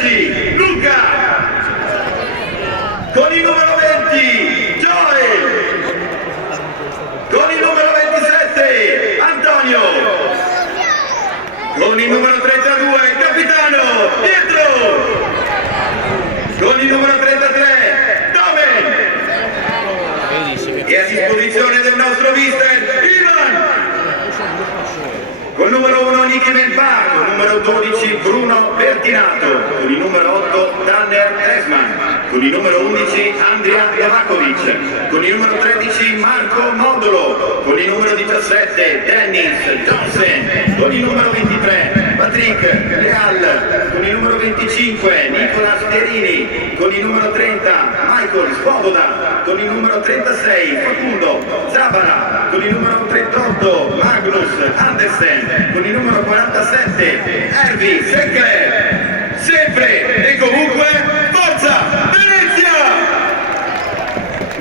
16 Luca, con il numero 20 Joel, con il numero 27 Antonio, con il numero 32 capitano Pietro, con il numero 33 Domen, e a disposizione del nostro mister Ivan, con il numero 1 Niki Menpa, con il numero 12 Bruno Bertinato, con il numero 8 Tanner Esman, con il numero 11 Andrea Javakovic, con il numero 13 Marco Modolo, con il numero 17 Dennis Johnson, con il numero 23 Patrick Leal, con il numero 25 Nicolas Perini, con il numero 30 Michael Svoboda, con il numero 36 Facundo Zabara, con il numero 38 Magnus Andersen, con il numero 47 Ervi Seckler, sempre e comunque